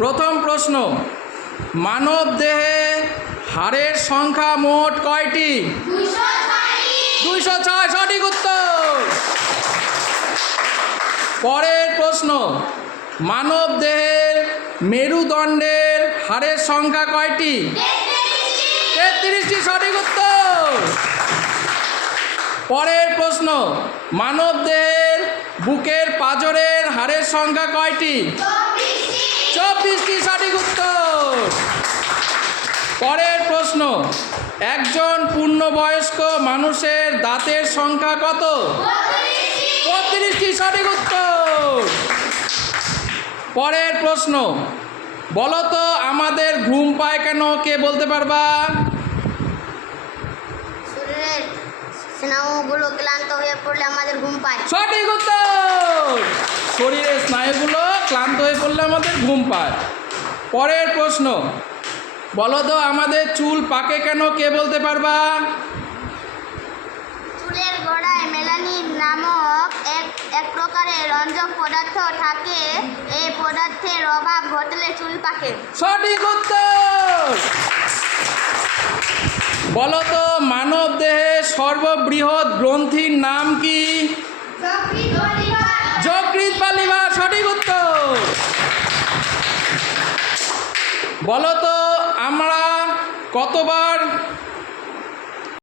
প্রথম প্রশ্ন, মানব দেহে হাড়ের সংখ্যা মোট কয়টি? 206, সঠিক উত্তর। পরের প্রশ্ন, মানব দেহের মেরুদণ্ডের হাড়ের সংখ্যা কয়টি? 33টি, সঠিক উত্তর। পরের প্রশ্ন, মানব দেহের বুকের পাঁজরের হাড়ের সংখ্যা কয়টি? 24টি, সঠিক উত্তর। পরের প্রশ্ন, একজন পূর্ণবয়স্ক মানুষের দাঁতের সংখ্যা কত? 32টি, সঠিক উত্তর। পরের প্রশ্ন, বলো তো আমাদের ঘুম পায় কেন, কে বলতে পারবা? শরীরের স্নায়ুগুলো ক্লান্ত হয়ে পড়লে আমাদের ঘুম পায়। সঠিক উত্তর। শরীরের স্নায়ুগুলো ক্লান্ত হয়ে পড়লে আমাদের ঘুম পায়। পরের প্রশ্ন, বলো তো আমাদের চুল পাকে কেন, কে বলতে পারবা? চুলের গোড়ায় মেলানিন নামক এক প্রকারের রঞ্জক পদার্থ থাকে। এই পদার্থের অভাব ঘটলে চুল পাকে। সঠিক উত্তর। বলো তো মানব দেহে সর্ববৃহৎ গ্রন্থির নাম কি? যকৃৎ বা লিভার, সঠিক উত্তর। বলো তো আমরা কতবার